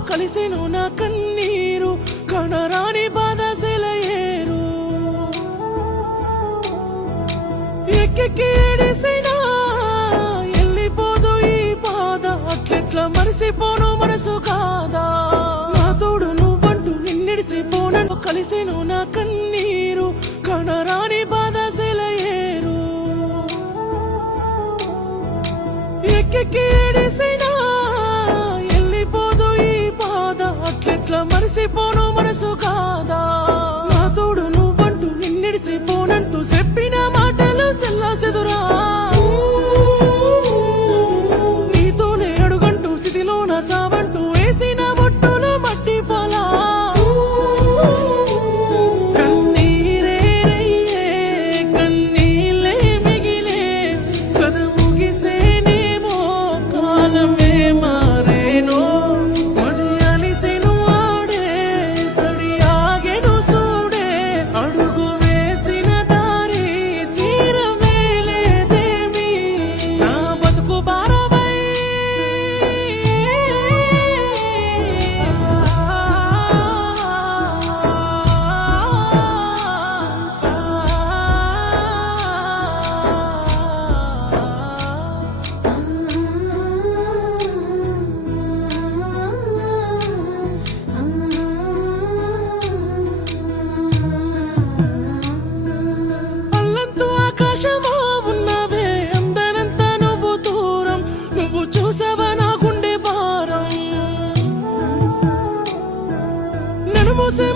కలిసెను నా కన్నీరు కనరాని బాధ సెలయేరు ఎక్కెక్కి ఏడిసినా వెళ్ళిపోదు ఈ బాధ అట్లెట్లా మరిసిపోను మనసు కాదా నా తోడు నువ్వంటూ నిన్నిడిసిపోనను కలిసెను నా కన్నీరు కనరాని బాధ సెలయేరు ఎక్కెక్కి ఏడిసినా అట్లెట్లా మరిసిపోను మనసు కాదా నా తోడు నువ్వంటూ నిన్నిడిసిపోనంటూ చెప్పిన మాటలు సెల్లాసెదురా నీతోనే అడుగంటూ స్థితిలోన సావంటూ వేసిన బొట్టులు మట్టి పొలా కన్నీరే రయ్యే కన్నీళ్ళే మిగిలే కథ ముగిసేనేమో కాలమే మారేనో ఆకాశమో ఉన్నవే అందనంత నువ్వు దూరం నువ్వు చూసావా నా గుండె భారం నన్ను మూసే